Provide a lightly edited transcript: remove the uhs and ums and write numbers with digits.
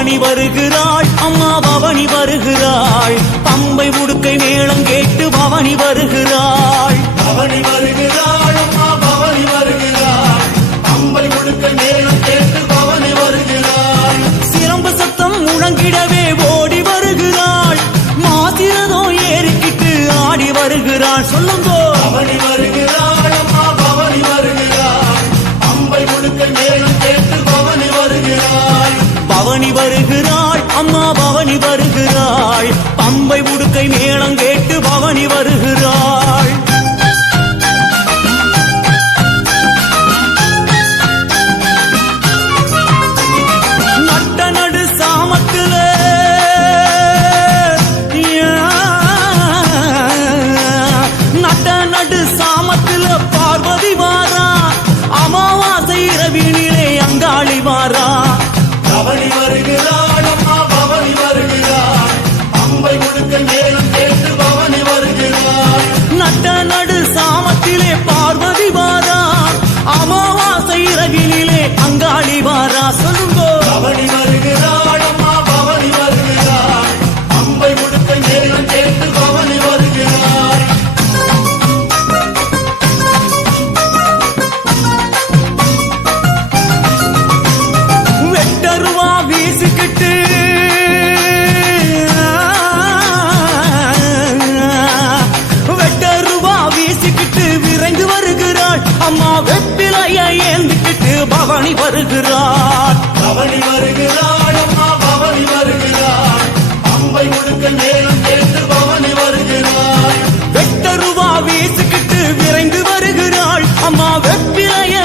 பவனி வருகிறாள் அம்மா பவனி வருகிறாள் பம்பை உடுக்கை மேளம் கேட்டு பவனி வருகிறாள் பவனி வருகிறாள் அம்மா பவனி வருகிறாள் பம்பை உடுக்கை மேளம் கேட்டு பவனி வருகிறாள் சிலம்பு சத்தம் முழங்கிடவே ஓடி வருகிறாள் மாசிரதோ ஏறிக்கிட்டு ஆடி வருகிறாள் சொல்லுங்கோ பவனி வருகிறாள் அம்மா பவனி வருகிறாள் பம்பை உடுக்கை மேளம் கேட்டு பவனி வருகிறாள் பவனி வருகிறாள் அம்மா பவனி வருகிறாள் பம்பை உடுக்கை மேளம் கேட்டு பவனி வருகிறாள் நட்ட நடு சாமத்துல நட்ட நடு சாமத்துல பார்வதி வாரா அமாவாசை இரவினிலே அங்காளி வாரா பவனி வருகிறாள் அம்மா பவனி வருகிறாள் பம்பை உடுக்கை மேளம் கேட்டு பவனி வருகிறாள் நட்ட நடு சாமத்திலே பார்வதி வாரா அமாவாசை இரவினிலே அங்காளி வாரா சொல்லுங்கோ பவனி வருகிறாள் அம்மா பவனி வருகிறாள் பம்பை உடுக்கை மேளம் கேட்டு பவனி வருகிறாள் வெட்டருவா வீசிக்கிட்டு வெட்டருவா வீசிக்கிட்டு விரைந்து வருகிறாள் அம்மா வெப்பிலைய ஏந்திக்கிட்டு பவனி வருகிறாள் பவனி வருகிறாள் அம்மா பவனி வருகிறாள் பம்பை உடுக்கை மேளம் கேட்டு பவனி வருகிறாள் வெட்டருவா வீசிக்கிட்டு விரைந்து வருகிறாள் அம்மா வெப்பிலைய